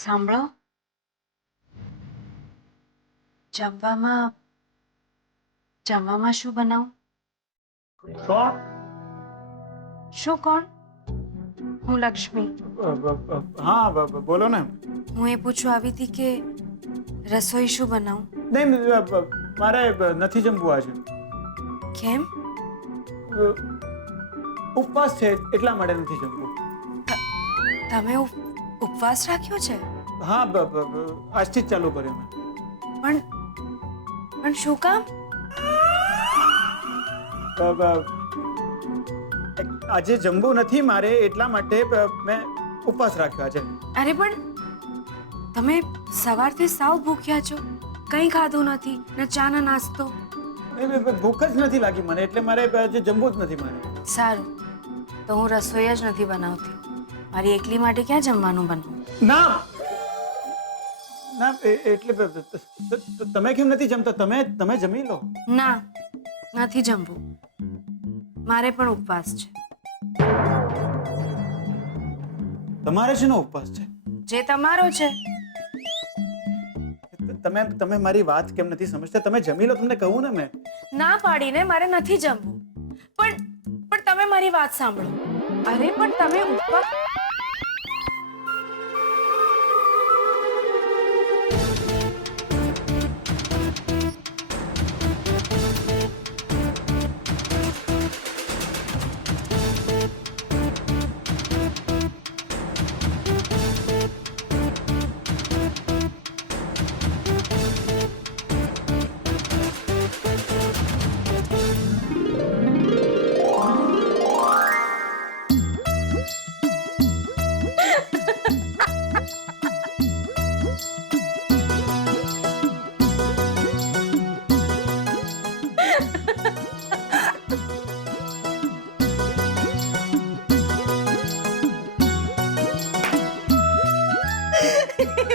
સાંભળો, જમવામાં જમવામાં શું બનાવું? કોણ? શું કોણ? હું લક્ષ્મી. હા બોલો ને. હું એ પૂછવા આવી હતી કે રસોઈ શું બનાવું? નહીં મારે નથી જમવું આજે. કેમ? ઉપવાસ છે એટલા માટે નથી જમવું. તમે ઉપવાસ રાખ્યો છે? હા આજથી જ ચાલુ કર્યો મેં. પણ શું કામ? આજે જમવું નથી મારે એટલા માટે મેં ઉપવાસ રાખ્યો આજે. અરે પણ તમે સવારથી સાવ ભૂખ્યા છો, કંઈ ખાધું નથી, ને ચા ના નાસ્તો. ભૂખ જ નથી લાગી મને એટલે મારે આજે જમવું જ નથી મારે. સારું, તો હું રસોઈ જ નથી બનાવતી. મારી એકલી માટે ક્યાં જમવાનું બનાવું? ના ના એટલે તમે કેમ નથી જમતા? તમે જમી લો. ના, નથી જમવું. મારે પણ ઉપવાસ છે. તમારે શેનો ઉપવાસ છે? જે તમારો છે. તમે મારી વાત કેમ નથી સમજતા? તમે જમી લો, તમને કહું ને મેં. ના પાડીને મારે નથી જમવું. પણ તમે મારી વાત સાંભળો. અરે પણ તમે ઉપવાસ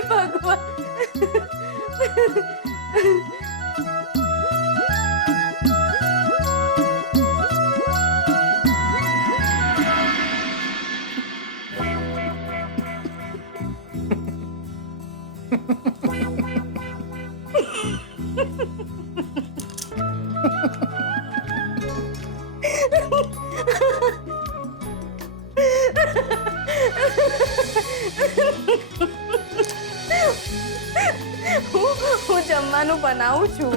ભગવાન. હું જમવાનું બનાવું છું.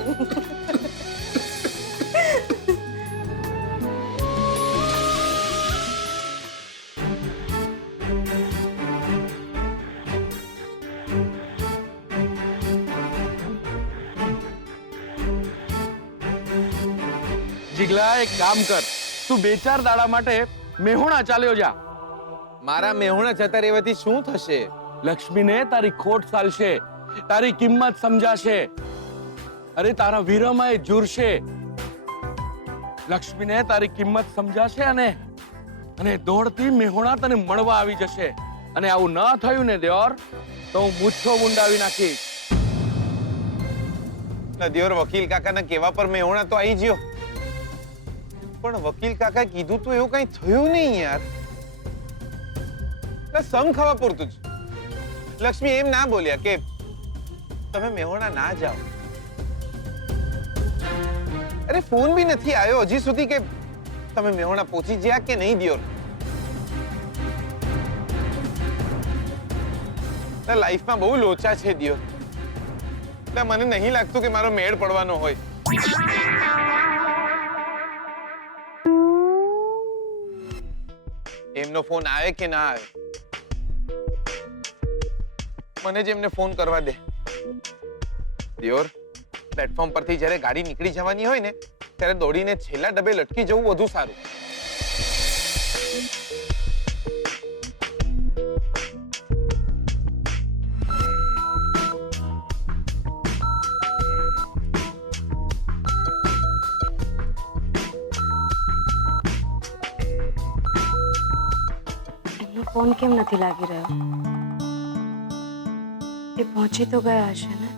જીગલા એક કામ કર, તું 2-4 દાડા માટે મેહોણા ચાલ્યો જા. મારા મેહુણા જતા રહેવાથી શું થશે? લક્ષ્મીને તારી ખોટ ચાલશે, તારી કિંમત સમજાશે. અરે તારા વીરમાં એ જુરશે. લક્ષ્મીને તારી કિંમત સમજાશે અને દોડતી મેહોણા તને મળવા આવી જશે. અને આવું ન થયું ને દેવર, તો હું મૂછો મુંડાવી નાખીશ. દિયોર વકીલ કાકાના કહેવા પર મેહુણા તો આવી ગયો, પણ વકીલ કાકા કીધું તો એવું કઈ થયું નહીં યાર. સમ ખાવા પૂરતું જ. લક્ષ્મી એમ ના બોલ્યા કે તમે મેહોણા ના જાઓ. અરે ફોન બી નથી આવ્યો હજી સુધી કે તમે મેહોણા પહોંચી ગયા કે નહીં દિયોર. લાઈફમાં બહુ લોચા છે દિયોર. મને નહીં લાગતું કે મારો મેળ પડવાનો હોય. એમનો ફોન આવે કે ના આવે, મને જ એમને ફોન કરવા દે. દિયોર, પ્લેટફોર્મ પરથી જ્યારે ગાડી નીકળી જવાની હોય ને ત્યારે દોડીને છેલ્લા ડબ્બે લટકી જવું વધુ સારું. ફોન કેમ નથી લાગી રહ્યો? એ પહોંચી તો ગયા હશે ને?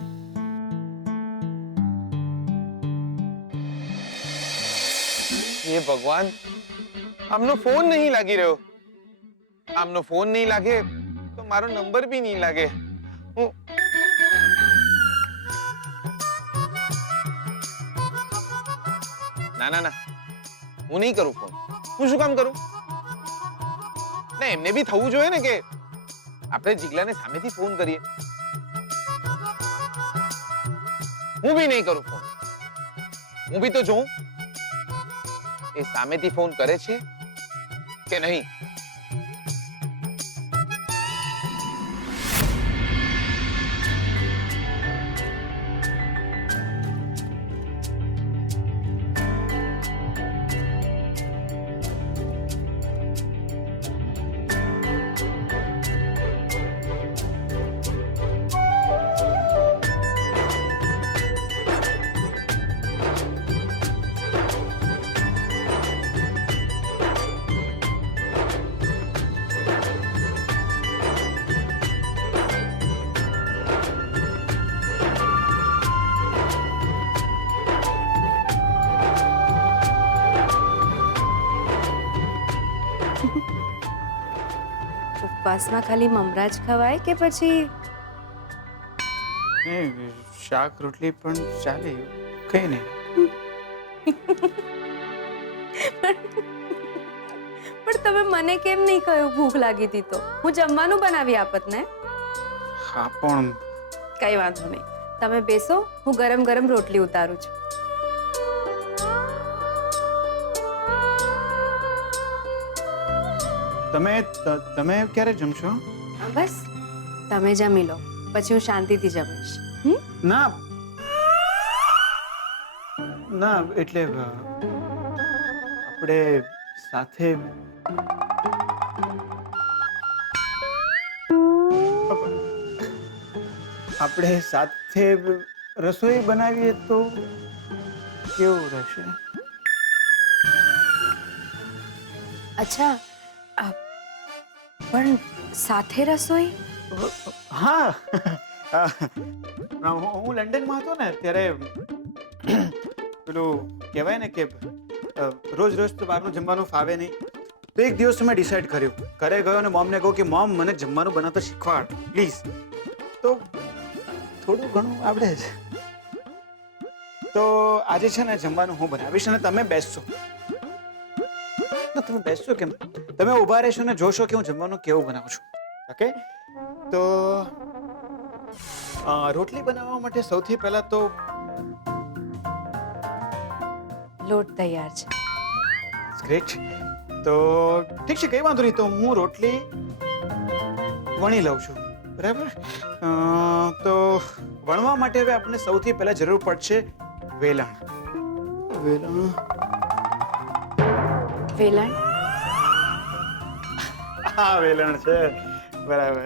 હે ભગવાન, આમનો ફોન નહીં લાગી રહ્યો. આમનો ફોન નહીં લાગે તો મારો નંબર બી નહીં લાગે. ના ના ના, હું નહીં કરું ફોન. હું શું કામ કરું? ના, એમને બી થવું જોઈએ ને કે આપણે જીગલાને સામેથી ફોન કરીએ. હું બી નહીં કરું ફોન. હું બી તો જોઉં એ સામેથી ફોન કરે છે કે નહીં. ઉપવાસમાં ખાલી મમરા જ ખવાય કે પછી શાક રોટલી પણ ચાલે, કઈ નહીં. પણ તમે મને કેમ નહીં કહ્યું ભૂખ લાગી હતી તો? હું જમવાનું બનાવી આપત ને. હા પણ કઈ વાંધો નહીં, તમે બેસો, હું ગરમ ગરમ રોટલી ઉતારું છું. તમે ક્યારે જમશો? બસ તમે જમી લો, પછી હું શાંતિથી જમીશ. ના ના, એટલે આપણે સાથે રસોઈ બનાવીએ તો કેવું રહેશે? અચ્છા, પણ સાથે રસોઈ? હા, હું લંડનમાં હતો ને ત્યારે પેલું કહેવાય ને કે રોજ રોજ તો બહારનું જમવાનું ફાવે નહીં. તો એક દિવસ મેં ડિસાઈડ કર્યું, ઘરે ગયો અને મોમને કહું કે મોમ મને જમવાનું બનાવતા શીખવાડ પ્લીઝ. તો થોડું ઘણું આવડે છે. તો આજે છે ને જમવાનું હું બનાવીશ અને તમે બેસશો. તમે બેસશો કેમ? તમે ઊભા રહેશો ને જોશો કે હું જમવાનું કેવું બનાવું છું. ઓકે? તો રોટલી બનાવવા માટે સૌથી પહેલા તો લોટ તૈયાર છે. ગ્રેટ. તો ઠીક છે, કઈ વાંધો નહીં. તો હું રોટલી વણી લઉં છું, બરાબર? તો વણવા માટે હવે આપણે સૌથી પહેલા જરૂર પડશે વેલણ. વેલણ? હા, વેલણ છે, બરાબર.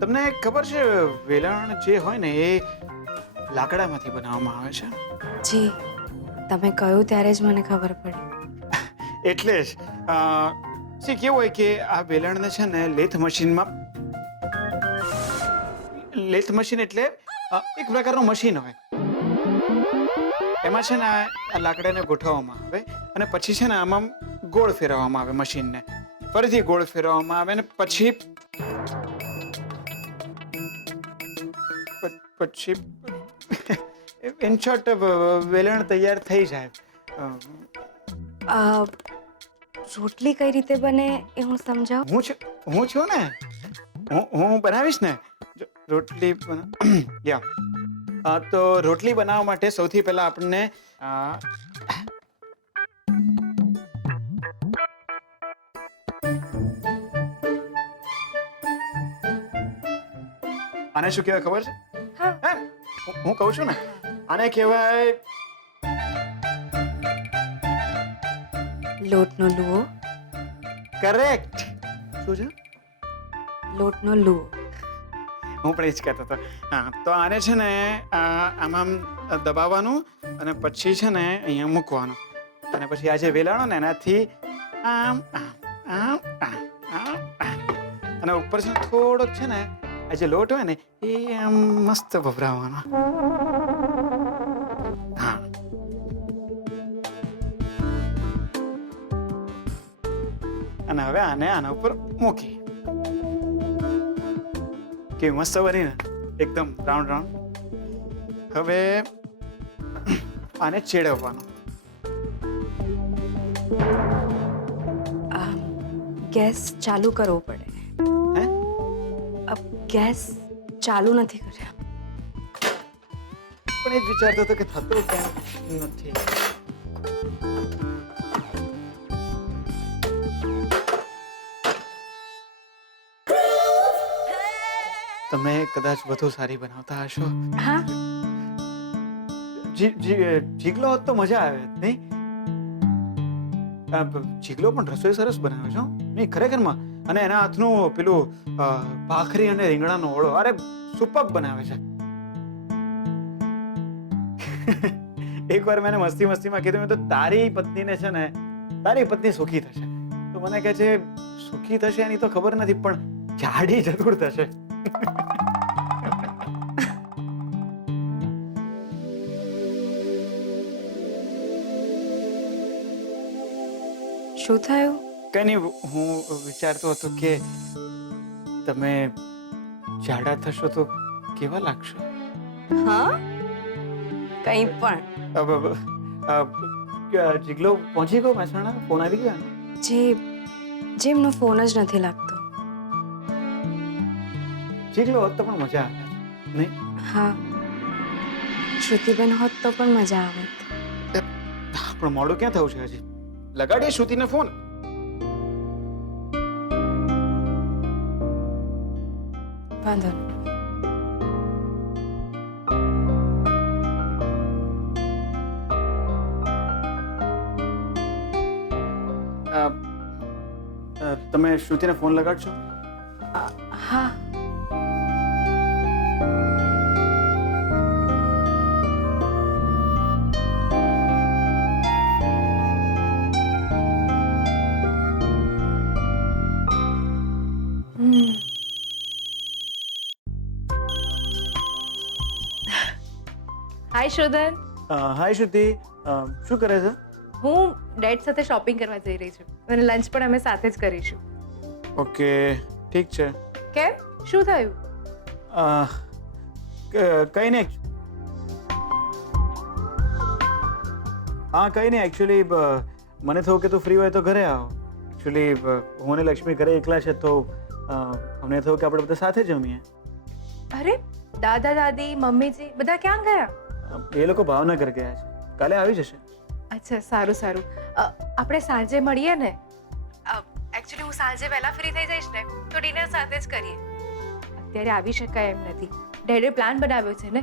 તમને ખબર છે વેલણ જે હોય ને એ લાકડામાંથી બનાવવામાં આવે છે? જી, તમે કહ્યું ત્યારે જ મને ખબર પડી. એટલે જ કેવું હોય કે આ વેલણને છે ને લેથ મશીન એટલે એક પ્રકારનું મશીન હોય. એમાં છે ને આ લાકડાને ગોઠવવામાં આવે અને પછી છે ને આમાં ગોળ ફેરવવામાં આવે મશીનને, ફરીથી ગોળ ફેરવવામાં આવે અને પછી ઇન શોર્ટ વેલણ તૈયાર થઈ જાય. રોટલી કઈ રીતે બને એ હું સમજાવું? હું છું ને, હું બનાવીશ ને રોટલી. તો રોટલી બનાવવા માટે સૌથી પહેલા આપણને આને શું કહેવાય ખબર છે? હા, હું કહું છું ને, આને કહેવાય લોટનો લુઓ. કરેક્ટ. શું છે? લોટનો લુઓ. હું પણ એ જ કહેતો હતો. હા, તો આને છે ને આમાં દબાવવાનું અને પછી છે ને અહીંયા મૂકવાનું અને પછી આ જે વેલાણો ને એનાથી આમ આમ આમ આમ આમ અને ઉપર છે ને થોડોક છે ને આ જે લોટ હોય ને એ આમ મસ્ત ભભરાવાનો. હા, અને હવે આને આના ઉપર મૂકી. કેવી મસ્ત બની ને, એકદમ રાઉન્ડ રાઉન્ડ. હવે આને ચેડવવાનો. ગેસ ચાલુ કરવો પડે. હે? ગેસ ચાલુ નથી કર્યા. પણ એ જ વિચારતો હતો કે થતો કેમ નથી. તમે કદાચ વધુ સારી બનાવતા હશો. હા, જીગલો હોત તો મજા આવે નહીં? જીગલો પણ રસોઈ સરસ બનાવે છે હો. નહીં ખરેખરમાં. અને એના હાથનું પેલું ભાખરી અને રીંગણાનો ઓળો અરે સુપર બનાવે છે. એકવાર મેં મસ્તીમાં કીધું મેં તો તારી પત્નીને છે ને તારી પત્ની સુખી થશે. તો મને કહે છે સુખી થશે એની તો ખબર નથી પણ જાડી જરૂર થશે. શું થયું? કઈ નહીં હું વિચારતો હતો કે તમે જાડા થશો તો કેવા લાગશો? હા, કંઈ પણ. જીગલો પહોંચી ગયો મહેસાણા? ફોન આવી ગયો એનો? જેમનો ફોન જ નથી લાગતો. જીગલો હોત તો પણ મજા આવે નહીં? હા, શ્રુતિબેન હોત તો પણ મજા આવત. પણ મોડું ક્યાં થયું છે હજી? લગાડીએ શ્રુતિને ફોન. વાંધો નહીં. તમે શ્રુતિને ફોન લગાડશો? હા. હાય શોધન, હાય શ્રુતિ, શું કરે છે? હું ડેડ સાથે શોપિંગ કરવા જઈ રહી છું અને લંચ પણ અમે સાથે જ કરીશું. ઓકે ઠીક છે. કેમ, શું થયું? કઈ નહીં. હા કઈ નહીં એકચ્યુઅલી મને થયું કે તું ફ્રી હોય તો ઘરે આવો. એકચ્યુઅલી હું અને લક્ષ્મી ઘરે એકલા છે તો અમને થયું કે આપણે બધા સાથે જમીએ. અરે દાદા દાદી મમ્મીજી બધા ક્યાં ગયા? એ લોકો ભાવનગર ગયા છે, કાલે આવી જશે. અચ્છા સારું સારું, આપણે સાંજે મળીએ ને. એકચ્યુઅલી હું સાંજે વહેલા ફ્રી થઈ જઈશ ને તો ડિનર સાથે જ કરીએ. અત્યારે આવી શકાય એમ નથી. ડેડે પ્લાન બનાવ્યો છે ને,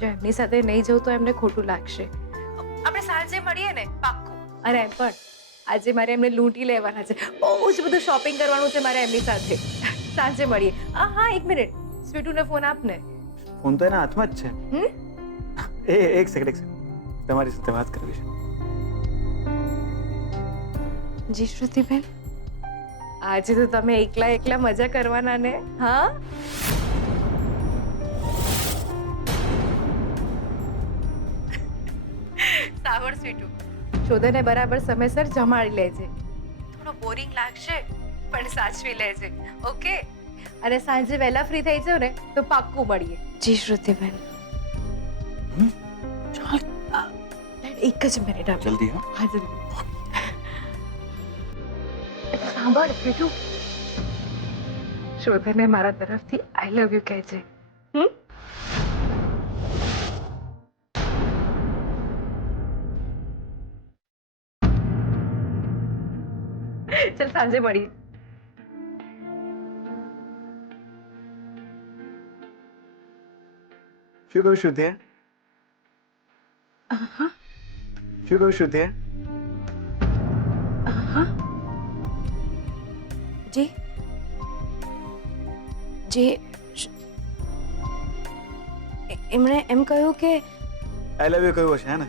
જો એમની સાથે નહીં જવું તો એમને ખોટું લાગશે. આપણે સાંજે મળીએ ને પાક્કું. અને એમ પણ આજે મારે એમને લૂંટી લેવાના છે. બહુ જ બધું શોપિંગ કરવાનું છે મારે એમની સાથે. સાંજે મળીએ. હા એક મિનિટ, સ્વીટુને ફોન આપ ને. ફોન તો એના હાથમાં જ છે. એક સેકન્ડ તમારી સાથે વાત કરવી છે. જી શ્રુતિબેન. આજે તો તમે એકલા એકલા મજા કરવાના ને? હા સાવર સ્વીટુ, શોધને બરાબર સમયસર જમાડી લેજે. થોડો બોરિંગ લાગશે પણ સાચવી લેજે, ઓકે? અને સાંજે વહેલા ફ્રી થઈ જાવ ને તો પાક્કું મળીએ. જી શ્રુતિબેન. એક જ મિનિટ આપ. જલ્દી હા. હા જલ્દી. સાંભળ સ્વીટુ, શોધને મારા તરફથી આઈ લવ યુ કહેજે. ચલ સાંજે મળીએ. શું કહું શ્રુતિ? શું કહું શ્રુતિ? જી જી એમણે એમ કહ્યું કે આઈ લવ યુ કહ્યું હશે હે ને?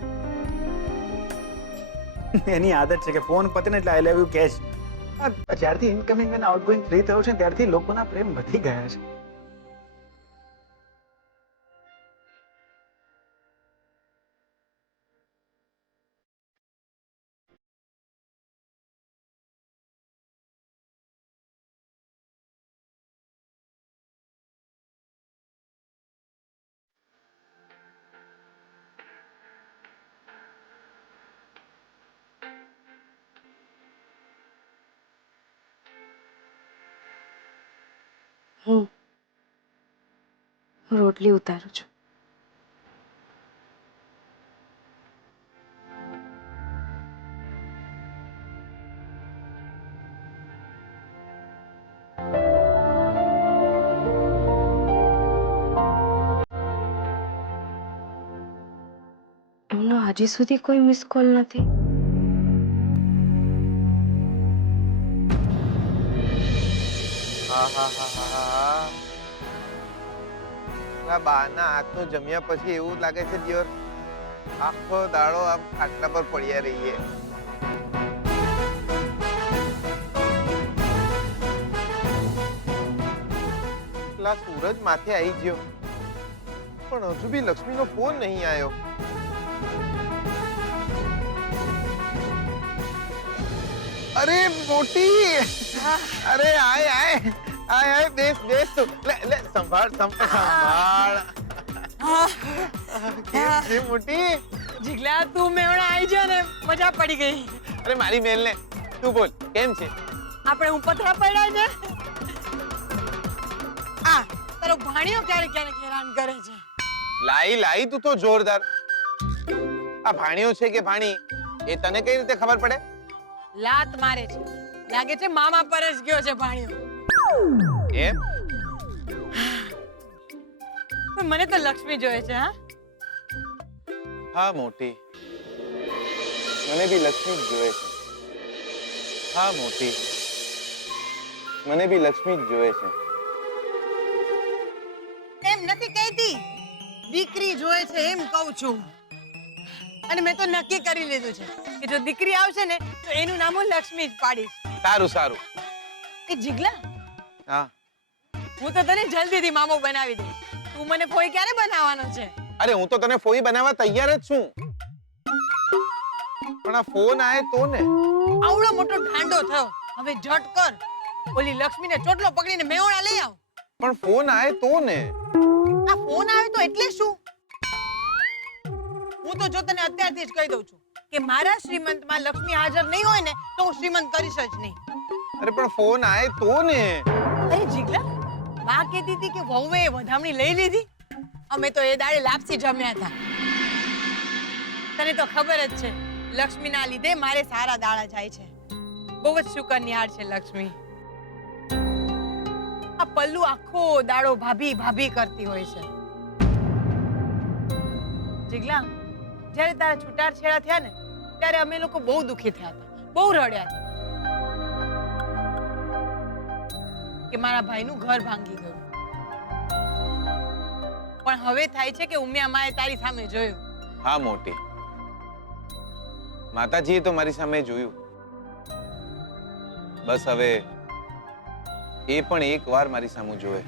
એની આદત છે કે ફોન પતે ને એટલે આઈ લવ યુ કહે છે. જ્યારથી ઇનકમિંગ અને આઉટગોઈંગ ફ્રી થયો છે ત્યારથી લોકોના પ્રેમ વધી ગયા છે. હું રોટલી ઉતારું છું. એમનો હજી સુધી કોઈ મિસ કોલ નથી. બાના હાથનું જમ્યા પછી એવું લાગે છે દિયોર આખો દાડો આમ ખાટલા પર પડ્યા રહીએ. પેલા સૂરજ માથે આવી ગયો પણ હજુ બી લક્ષ્મીનો ફોન નહીં આવ્યો. અરે મોટી, અરે આય આય આય આય, બેસ બેસ તું. લે લે સંભાળ સંભાળ. કેમ છે મોટી? જીગલા તું મેવણા આવી ગયો ને મજા પડી ગઈ. અરે મારી મેલ ને તું બોલ કેમ છે? આપણે હું પથરા પડ્યા છે. આ તારો ભાણિયો ક્યારે ક્યારે હેરાન કરે છે. લાઈ લાઈ તું તો જોરદાર. આ ભાણિયો છે કે ભાણી એ તને કઈ રીતે ખબર પડે? લાત મારે છે. લાગે છે મામા પર જ ગયો છે ભાણિયો. કેમ? પણ મને તો લક્ષ્મી જોઈએ છે. હા મોટી, મને બી લક્ષ્મી જ જોઈએ છે. હા મોટી, મને બી લક્ષ્મી જ જોઈએ છે. એમ નથી કહેતી, દીકરી જોઈએ છે એમ કહું છું. અને મેં તો નક્કી કરી લીધું છે કે જો દીકરી આવશે ને તો એનું નામ હું લક્ષ્મી જ પાડીશ. સારું સારું. એ જીગલા, હા હું તો તને જલ્દીથી મામો બનાવી દઈશ. તું મને ફોઈ ક્યારે બનાવવાનો છે? અરે હું તો તને ફોઈ બનાવવા તૈયાર જ છું, પણ આ ફોન આય તો ને. આવડો મોટો ઢાંડો થયો, હવે ઝટ કર, ઓલી લક્ષ્મીને ચોટલો પકડીને મેવણા લઈ આવ. પણ ફોન આય તો ને. આ ફોન આવે તો એટલે શું? હું તો જો તને અત્યારથી જ કહી દઉં છું કે મારા શ્રીમંતમાં લક્ષ્મી હાજર નહીં હોય ને તો હું શ્રીમંત કરીશ જ નહીં. અરે પણ ફોન આય તો ને. અરે જીગલા, બા કહેતી હતી કે વહુએ વધામણી લઈ લીધી. અમે તો એ દાડે લાપસી જમ્યા હતા. તને તો ખબર જ છે લક્ષ્મીના લીધે મારે સારા દાડા જાય છે. બહુ જ શુકનિયાળ છે લક્ષ્મી. આ પલ્લુ આખો દાડો ભાભી ભાભી કરતી હોય છે. જીગલા, જ્યારે તારા છૂટાછેડા થયા ને ત્યારે અમે લોકો બહુ દુખી થયા હતા, બહુ રડ્યા હતા કે મારા ભાઈનું ઘર ભાંગી ગયું. પણ હવે થાય છે કે ઉમિયા માએ તારી સામે જોયું. હા મોટી, માતાજીએ તો મારી સામે જોયું. બસ હવે એ પણ એક વાર મારી સામે જોવે.